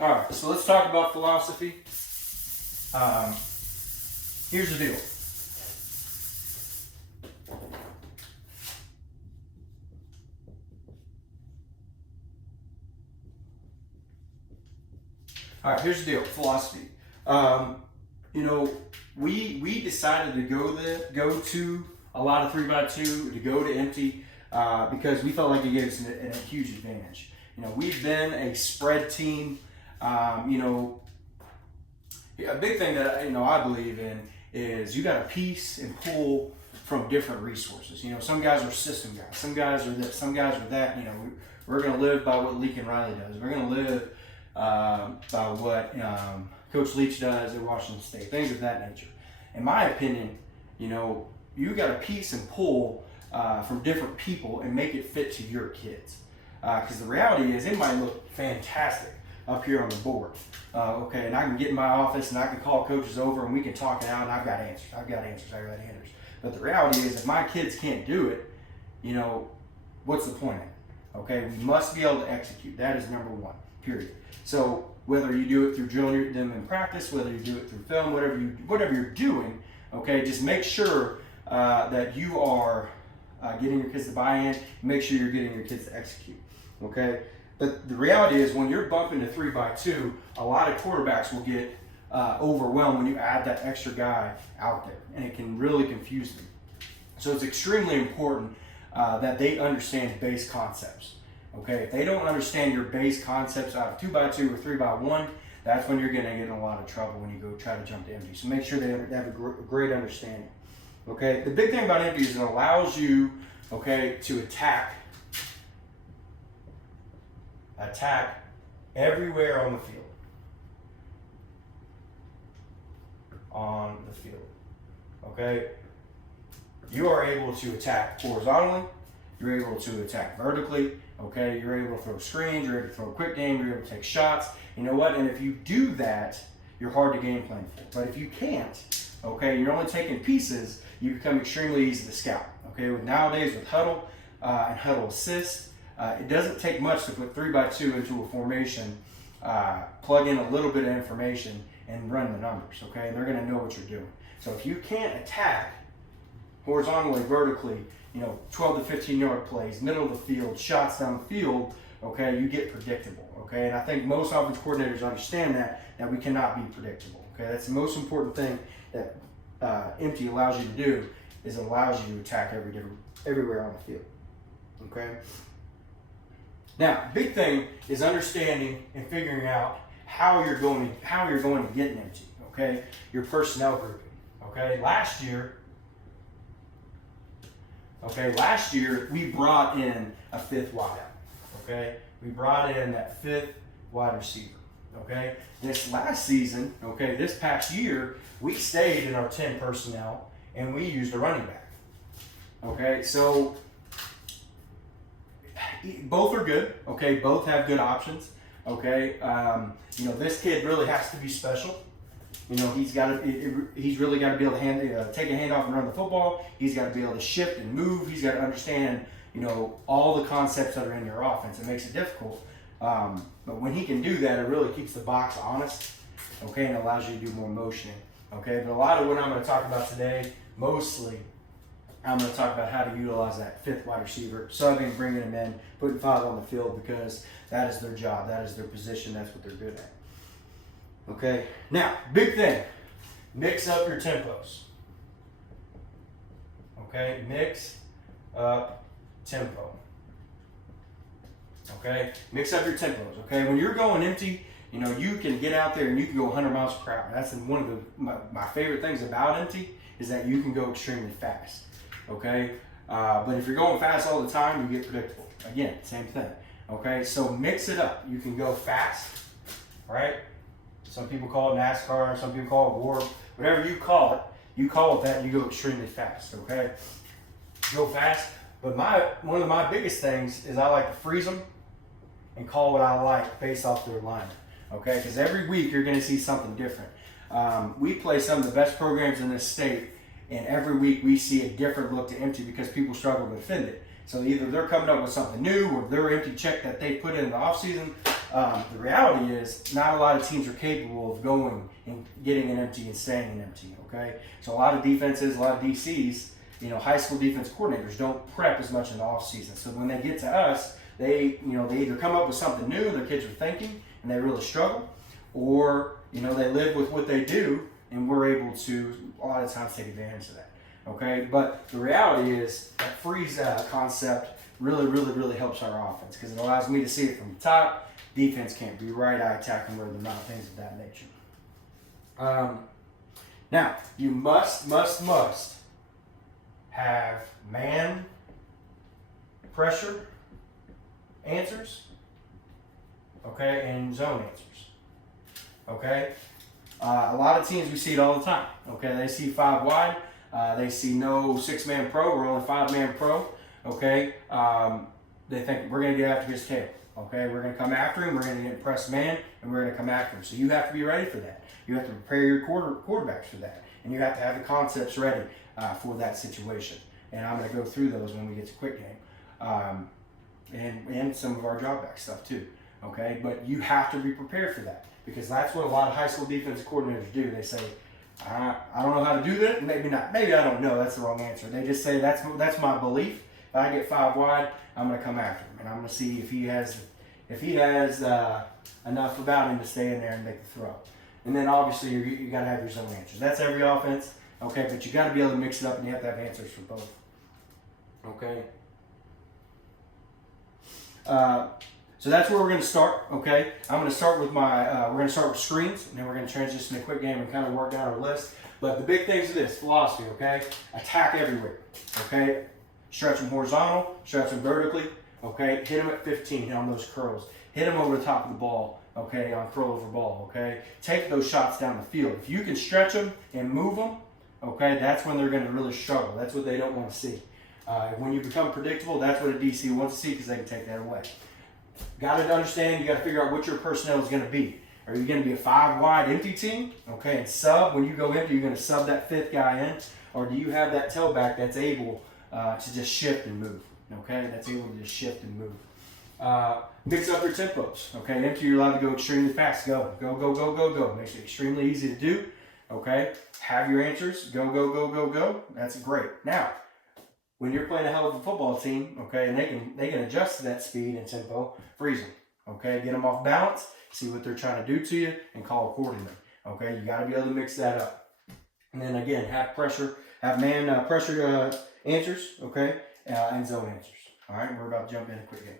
All right, so let's talk about philosophy. Here's the deal. All right, here's the deal. Philosophy. We decided to go to a lot of 3x2, to go to empty, because we felt like it gave us a huge advantage. We've been a spread team. A big thing that I believe in is you got to piece and pull from different resources. Some guys are system guys, some guys are this, some guys are that. We're going to live by what Leak and Riley does. We're going to live by what Coach Leach does at Washington State, things of that nature. In my opinion, you got to piece and pull from different people and make it fit to your kids. Because the reality is, it might look fantastic up here on the board, and I can get in my office and I can call coaches over and we can talk it out, and I've got answers. But the reality is, if my kids can't do it, what's the point of it? We must be able to execute. That is number one, period. So whether you do it through drilling them in practice, whether you do it through film, whatever you're doing, just make sure that you are getting your kids to buy in. Make sure you're getting your kids to execute. But the reality is, when you're bumping to 3x2, a lot of quarterbacks will get overwhelmed when you add that extra guy out there, and it can really confuse them. So it's extremely important that they understand base concepts. If they don't understand your base concepts out of 2x2 or 3x1, that's when you're going to get in a lot of trouble when you go try to jump to empty. So make sure they have a great understanding. The big thing about empty is it allows you, to attack everywhere on the field. You are able to attack horizontally. You're able to attack vertically. You're able to throw screens. You're able to throw a quick game. You're able to take shots. You know what? And if you do that, you're hard to game plan for. But if you can't, you're only taking pieces, you become extremely easy to scout. Nowadays with huddle and huddle assist, it doesn't take much to put 3x2 into a formation, plug in a little bit of information, and run the numbers. And they're going to know what you're doing. So if you can't attack horizontally, vertically, 12 to 15 yard plays, middle of the field, shots down the field, you get predictable. And I think most offense coordinators understand that we cannot be predictable. That's the most important thing that empty allows you to do, is it allows you to attack everywhere on the field. Now, big thing is understanding and figuring out how you're going to get an empty. Your personnel grouping. Last year we brought in a fifth wideout. We brought in that fifth wide receiver. This last season, this past year, we stayed in our 10 personnel and we used a running back. So both are good. Both have good options. This kid really has to be special. He's really got to be able to take a handoff and run the football. He's got to be able to shift and move. He's got to understand, all the concepts that are in your offense. It makes it difficult. But when he can do that, it really keeps the box honest, and allows you to do more motioning. But a lot of what I'm going to talk about today, mostly, I'm going to talk about how to utilize that fifth wide receiver, subbing, bringing him in, putting 5 on the field, because that is their job, that is their position, that's what they're good at. Now, big thing, mix up your tempos. Mix up tempo. Mix up your tempos. When you're going empty, you can get out there and you can go 100 miles per hour. That's one of my favorite things about empty, is that you can go extremely fast. But if you're going fast all the time, you get predictable. Again, same thing. So mix it up. You can go fast, right? Some people call it NASCAR, some people call it warp. Whatever you call it that, and you go extremely fast. Go fast. But one of my biggest things is I like to freeze them and call what I like based off their alignment. Because every week you're going to see something different. We play some of the best programs in this state, and every week we see a different look to empty because people struggle to defend it. So either they're coming up with something new, or their empty check that they put in the offseason, The reality is not a lot of teams are capable of going and getting an empty and staying an empty, okay? So a lot of defenses, a lot of DCs, high school defense coordinators don't prep as much in the off season. So when they get to us, they either come up with something new their kids are thinking and they really struggle, or, they live with what they do and we're able to a lot of times take advantage of that, okay? But the reality is that freeze concept really helps our offense because it allows me to see it from the top. Defense can't be right, I attack them where they're not, things of that nature. Now, you must have man pressure answers, okay, and zone answers, okay? A lot of teams, we see it all the time, okay? They see 5 wide, they see no 6-man pro, we're only 5-man pro, okay? They think we're going to get after his tail, okay? We're going to come after him, we're going to get press man, and we're going to come after him. So you have to be ready for that. You have to prepare your quarterbacks for that, and you have to have the concepts ready for that situation. And I'm going to go through those when we get to quick game, and some of our dropback stuff too, okay? But you have to be prepared for that because that's what a lot of high school defensive coordinators do. They say, I don't know how to do that. Maybe not. Maybe I don't know. That's the wrong answer. They just say that's my belief. If I get 5 wide, I'm going to come after him, and I'm going to see if he has enough about him to stay in there and make the throw. And then obviously you got to have your zone answers. That's every offense, okay? But you got to be able to mix it up, and you have to have answers for both, okay? So that's where we're going to start, okay? I'm going to start with we're going to start with screens, and then we're going to transition to quick game and kind of work down our list. But the big things are this, philosophy, okay? Attack everywhere, okay? Stretch them horizontal, stretch them vertically, okay? Hit them at 15 on those curls. Hit them over the top of the ball, okay, on curl over ball, okay? Take those shots down the field. If you can stretch them and move them, okay, that's when they're going to really struggle. That's what they don't want to see. When you become predictable, that's what a DC wants to see because they can take that away. Got to understand, you got to figure out what your personnel is going to be. Are you going to be a 5 wide empty team, okay, and sub? When you go empty, you're going to sub that 5th guy in, or do you have that tailback that's able to just shift and move, okay? That's able to just shift and move. Mix up your tempos, okay? Empty, you're allowed to go extremely fast. Go. Makes it extremely easy to do, okay? Have your answers. Go. That's great. Now, when you're playing a hell of a football team, okay, and they can adjust to that speed and tempo, freeze them, okay? Get them off balance, see what they're trying to do to you, and call accordingly, okay? You got to be able to mix that up. And then again, have man pressure answers, okay, and zone answers. All right, we're about to jump into quick game.